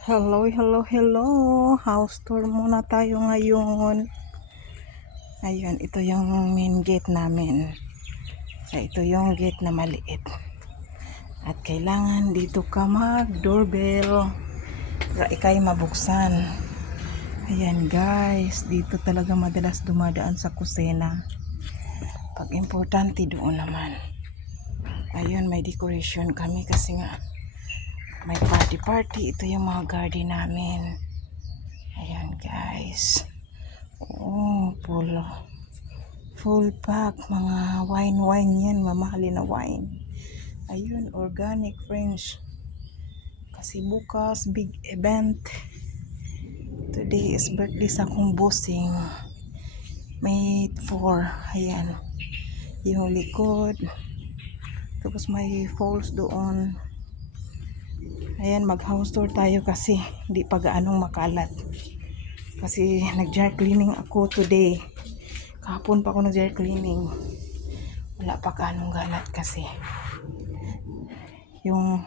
Hello, hello, hello. House tour muna tayo ngayon. Ayun, ito yung main gate namin. So, ito yung gate na maliit. At kailangan dito ka mag-doorbell para ikay mabuksan. Ayan guys, dito talaga madalas dumadaan sa kusina. Pag importante doon naman. Ayun, may decoration kami kasi nga may party. Ito yung mga garden namin. Ayan guys. Oh, full pack, mga wine yan, mamahalin na wine. Ayun, organic French. Kasi bukas, big event. Today is birthday sa akong bossing. May 4, ayan. Yung likod. Tapos may falls doon. Ayan, mag-house tour tayo kasi hindi pa gaanong makalat. Kasi nag-jar cleaning ako today. Kahapon pa ako nag-jar cleaning. Wala pa gaanong galat kasi. Yung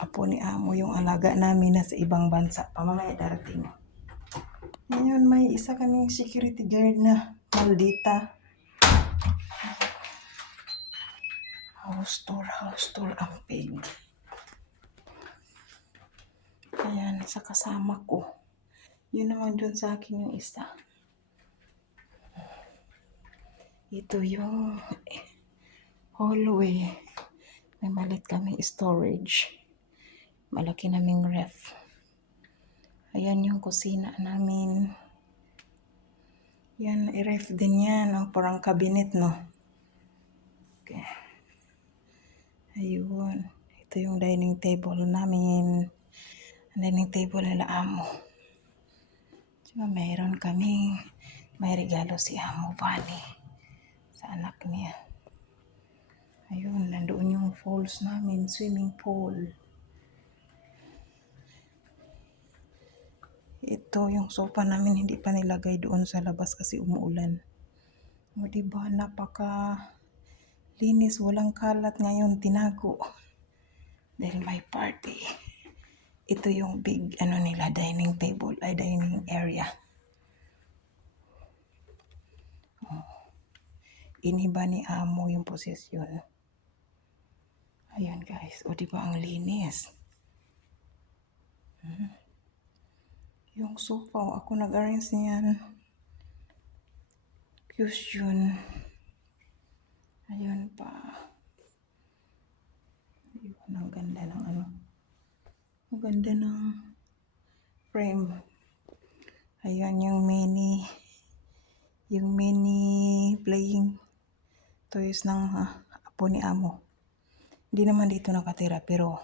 apo ni amo, yung alaga namin na sa ibang bansa. Pamamaya darating. Ngayon, may isa kaming security guard na maldita. House tour ang pig. Ayan, sa kasama ko. Yun naman dun sa akin yung isa. Ito yung hallway. May malit kami storage. Malaki naming ref. Ayan yung kusina namin. Yan, i-ref din yan. Oh, parang cabinet, no? Okay. Ayun. Ito yung dining table namin. Dining table nila amo. Diba, mayroon kaming may regalo si amo Vani sa anak niya. Ayun, nandoon yung falls namin, swimming pool. Ito yung sofa namin, hindi pa nilagay doon sa labas kasi umuulan. O diba, napaka linis, walang kalat ngayon, tinago. Dahil may party. Ito yung big nila dining table, ay dining area. Iniba ni amo yung posisyon. Ayan guys, o diba ang linis. Yung sofa, ako nag-arrange niyan. Cushion. Ayun pa. Ayun, ang ganda ng ang ganda ng frame. Ayan yung mini playing toys ng apo ni amo. Hindi naman dito nakatira pero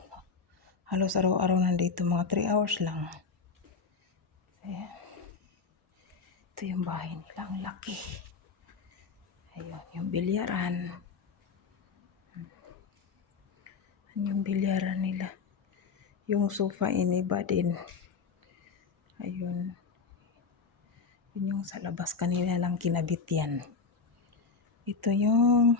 halos araw-araw nandito, mga 3 hours lang. Ayan. Ito yung bahay nila, ang laki. Ayun, yung bilyaran. Yung bilyaran nila. Yung sofa iniba din. Ayun. Yun yung sa labas kanila lang kinabit yan. Ito yung